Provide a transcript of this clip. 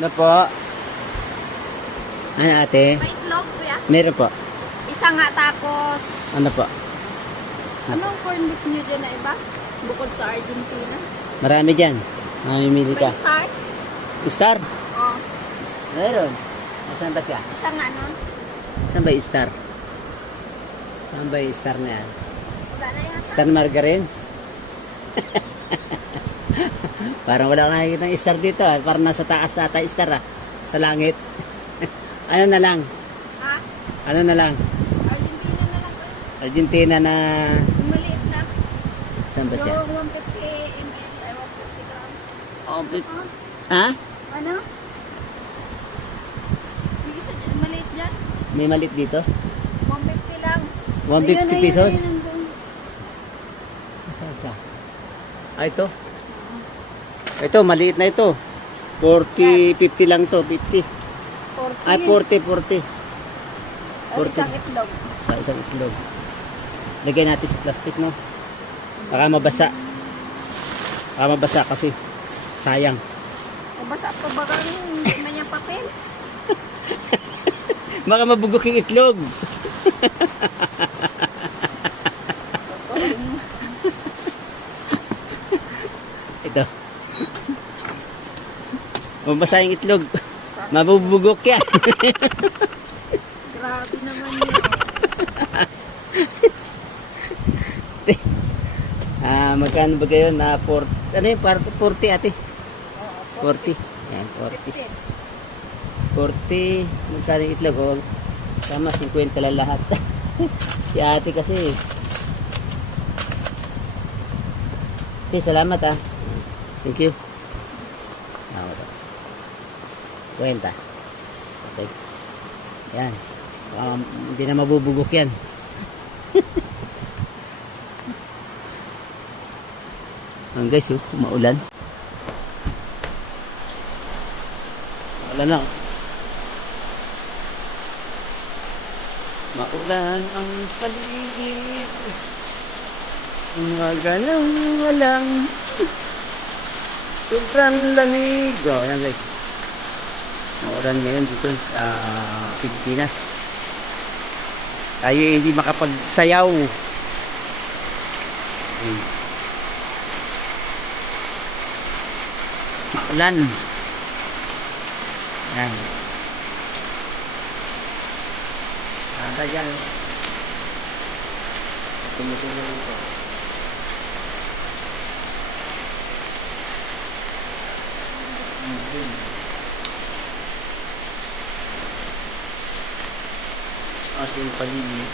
Ano po? Ano ate? May itlog, kuya? Meron po. Isa nga tapos, Ano po? anong corn beef nyo dyan na iba? Bukod sa Argentina. Marami dyan. Mamimili May ka. star? Star? Oh. Meron. Saan ba siya? Isa nga ano? Saan ba yung star? Saan ba yung star na yan? Wala na yan. Star margarine? Parang wala akong nakikita ng star dito. Parang nasa taas ata yung star sa langit. Ano na lang? Ha? Ano na lang? Argentina na lang. Argentina na... Yung maliit na. Saan ba siya? Yung 150 ml, ay 150 grams. Oh, Oh, ha? ano? Yung isa dyan, maliit dyan. May malit dito? 150 lang. 150 pesos? Ayun, nandun. Saan siya? Ah, ito? Ito, maliit na ito. 40, 50 lang to, 50. 40. Ay, 40, 40. At isang itlog. Sa isang itlog. Lagay natin sa plastic, no? Baka mabasa. Baka mabasa kasi. Sayang. Mabasa pa ba kami? Hindi man yung papel. Baka mabugok yung itlog. Ito. Mabasa yung itlog. Mabubugok yan. Grabe naman yun. Magkano ba kayo na 40? Ano yung 40 ate? 40. Yan, 40. 40. Magkano yung itlog? Oh, tama, 50 lang lahat. Si ate kasi. Okay, salamat Thank you. Kwenta. Okay. Yan. Hindi na mabubugok yan. Guys, maulan. Maulan na. Maulan ang paligid. Magalang walang. Sobrang lamig. Yan guys. Maulan ngayon dito sa Pilipinas. Tayo hindi makapagsayaw. Maulan. Yan. Ada dyan. Tumutuloy ito. Ating paligid.